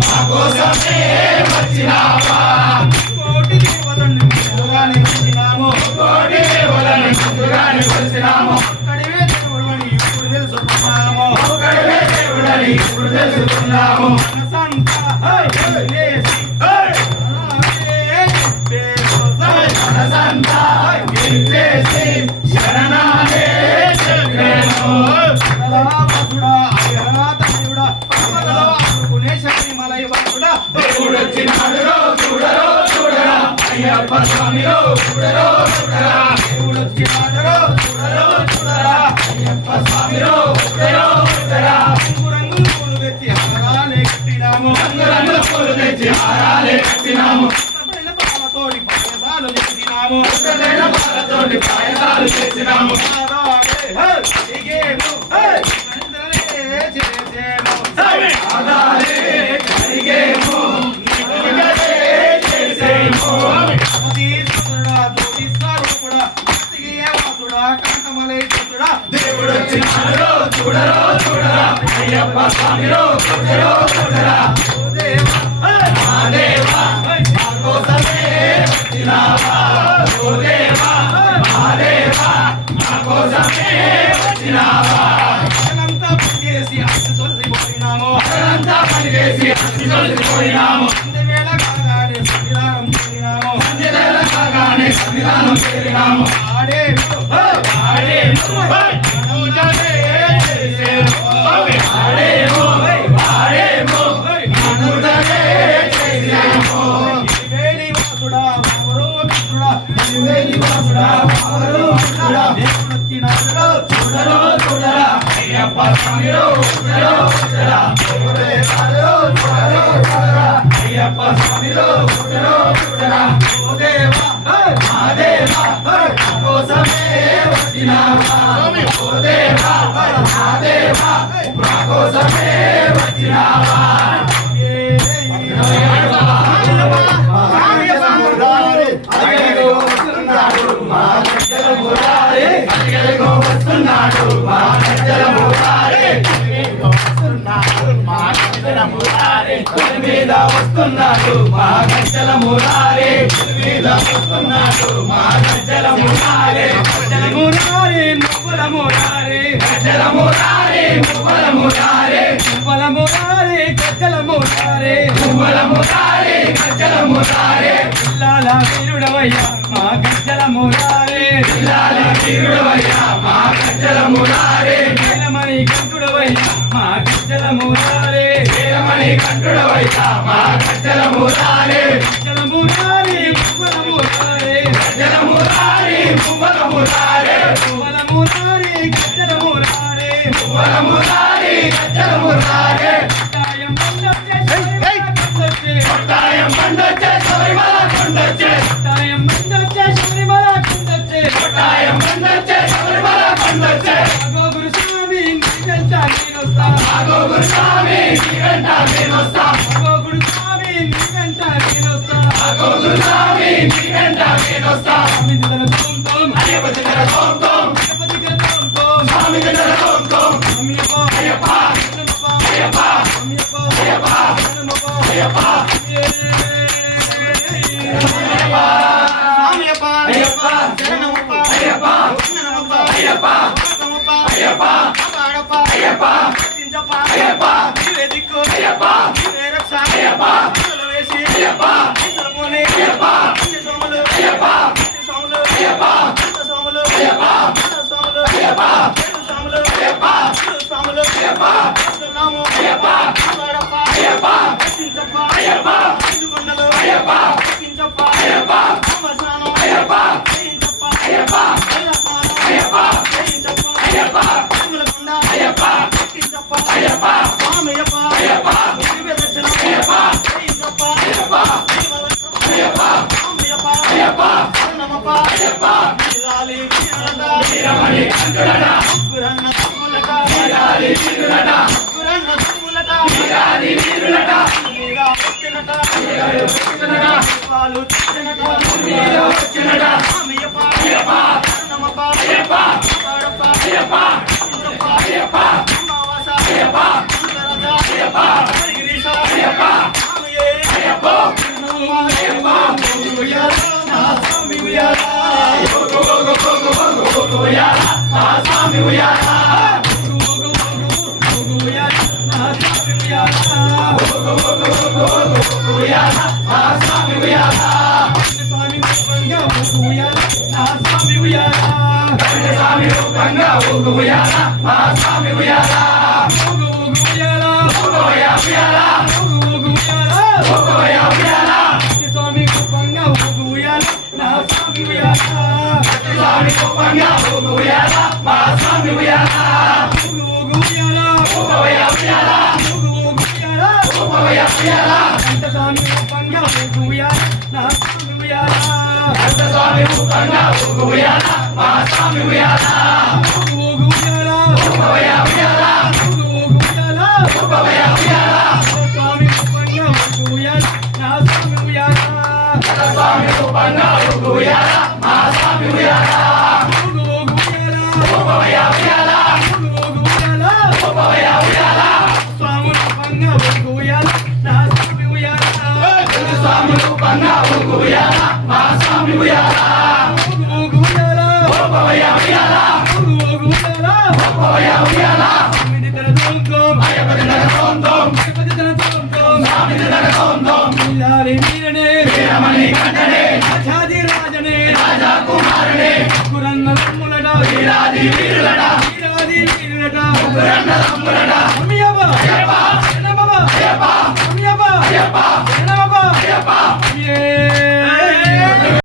మా కోసమే వచ్చినావా కోటి దేవులను ముందుగానే వచ్చినాము కోటి దేవులను ముందుగానే వచ్చినాము ఒక్కడివే దేవుడని ఇప్పుడు తెలుసుకున్నాము ఒక్కడివే దేవుడని ఇప్పుడు తెలుసుకున్నాము మనసంతా మనసంతా విప్పేసి శరణాలే చెప్పేను దేవుడు వచ్చినాడురో చూడరో చూడరా అయ్యప్ప స్వామిరో చూడరో చూడరా దేవుడు వచ్చినాడురో చూడరో చూడరా అయ్యప్ప స్వామిరో చూడరో చూడరా రంగురంగుల పూలు తెచ్చి హారాలే కట్టినాము రంగురంగుల పూలు తెచ్చి హారాలే కట్టినాము పాలతోటి పాయసాలు చేసినాము పాలతోటి పాయసాలు చేసినాము దేవుడు వచ్చినాడురో చూడరో చూడరా అయ్యప్ప స్వామిరో చూడరో చూడరా మా దేవా మా కోసమే వచ్చినావా ఓ దేవా మా దేవా మా కోసమే వచ్చినావా అసలంతా పనిచేసి అన్ని తొలసిపోయినాము అసలంతా పనిచేసి అన్ని తొలసిపోయినాము సంధ్యవేళ కాగానే సన్నిధానం చేరినాము సంధ్యవేళ కాగానే సన్నిధానం చేరినాము చూడరో చూడరా అయ్యప్ప స్వామిరో చూడరో చూడరా అయ్యప్ప స్వామిరో చూడరో చూడరా ఓ దేవా మా దేవా మా కోసమే వచ్చినావా ఓ దేవా మా దేవా మా కోసమే వచ్చినావా వస్తున్నాడు మా గజ్జల మురారే మీద వస్తున్నాడు మా గజ్జల మురారే మీద వస్తున్నాడు మా గజ్జల మురారే గజ్జల మురారే మువ్వల మురారే గజ్జల మురారే మువ్వల మురారే మువ్వల మురారే గజ్జల మురారే మువ్వల మురారే గజ్జల మురారే పిల్లాల వీరుడవయ్యా మా గజ్జల మురారే పిల్లాల వీరుడవయ్యా మా గజ్జల మురారే వీరమణి కంఠుడవయ్యా మా గజ్జల మురారే వీరమణి కంఠుడవయ్యా మా గజ్జల మురారే గజ్జల మురారే మువ్వల మురారే గజ్జల మురారే మువ్వల మురారే మువ్వల మురారే గజ్జల మురారే మువ్వల మురారే గజ్జల మురారే కొట్టాయం బండొచ్చే శబరిమల కొండొచ్చే కొట్టాయం బండొచ్చే శబరిమల కొండొచ్చే కొట్టాయం బండొచ్చే శబరిమల కొండొచ్చే ఆగో గురుస్వామి నీ వెంట నేనొస్తా ఆగో గురుస్వామి నీ వెంట నేనొస్తా ఆగో గురుస్వామి నీ వెంట నేనొస్తా ఆగో గురుస్వామి నీ వెంట నేనొస్తా స్వామి దిదర తోం తోం అయ్యప్ప దిదర తోం తోం అయ్యప్ప దిదర తోం తోం స్వామి దిదర తోం తోం అయ్యప్ప అయ్యప్ప అయ్యప్ప అయ్యప్ప అయ్యప్ప అయ్యప్ప అయ్యప్ప శరణమప్ప అయ్యప్ప అయ్యప్ప అయ్యప్ప అయ్యప్ప చింతప్ప అయ్యప్ప నీవే దిక్కు అయ్యప్ప నీవే రక్ష అయ్యప్ప వేసి అయ్యప్ప సోముని అయ్యప్ప సోములు అయ్యప్ప సోములు అయ్యప్ప సోములు అయ్యప్ప సోములు అయ్యప్ప సోములు అయ్యప్ప సోములు అయ్యప్ప నామో అయ్యప్ప అయ్యప్ప చింతప్ప అయ్యప్ప కొండలు అయ్యప్ప చింతప్ప అయ్యప్ప అమసానం అయ్యప్ప చింతప్ప అయ్యప్ప అయ్యప్ప చింతప్ప అయ్యప్ప కొండ అయ్యప్ప చింతప్ప అయ్యప్ప స్వామియప్ప అయ్యప్ప దివ్య దర్శనం అయ్యప్ప చింతప్ప అయ్యప్ప అయ్యప్ప స్వామియప్ప అయ్యప్ప శరణమప్ప అయ్యప్ప వీరాలి వీరనట వీరమణి కంఠుడట గురన్న తమ్ములట వీరాలి వీరులట గురన్న తమ్ములట వీరాలి వీరులట మీరా వచ్చినట వచ్చినట పాలు తెచ్చినట మీరా వచ్చినట స్వామియప్ప అయ్యప్ప శరణమప్ప అయ్యప్ప పాడప్ప అయ్యప్ప చింతప్ప అయ్యప్ప అమావాస అయ్యప్ప అయ్యప్ప గిరీశ ఉయ్యాల మా స్వామి ఉయ్యాల ఉయ్యాల మా స్వామి ఉయ్యాల మా స్వామి ఉయ్యాల స్వామి రూపంగా ఉయ్యాల నా స్వామి ఉయ్యాల స్వామి రూపంగా ఉయ్యాల మా స్వామి ఉయ్యాల ఉయ్యాల ఉయ్యాల స్వామి రూపంగా ఉయ్యాల నా స్వామి ఉయ్యాల స్వామి రూపంగా ఉయ్యాల మా స్వామి ఉయ్యాల ఉయ్యాల ఉయ్యాల స్వామి రూపంగా ఉయ్యాల నా స్వామి ఉయ్యాల స్వామి రూపంగా ఉయ్యాల మా స్వామి ఉయ్యాల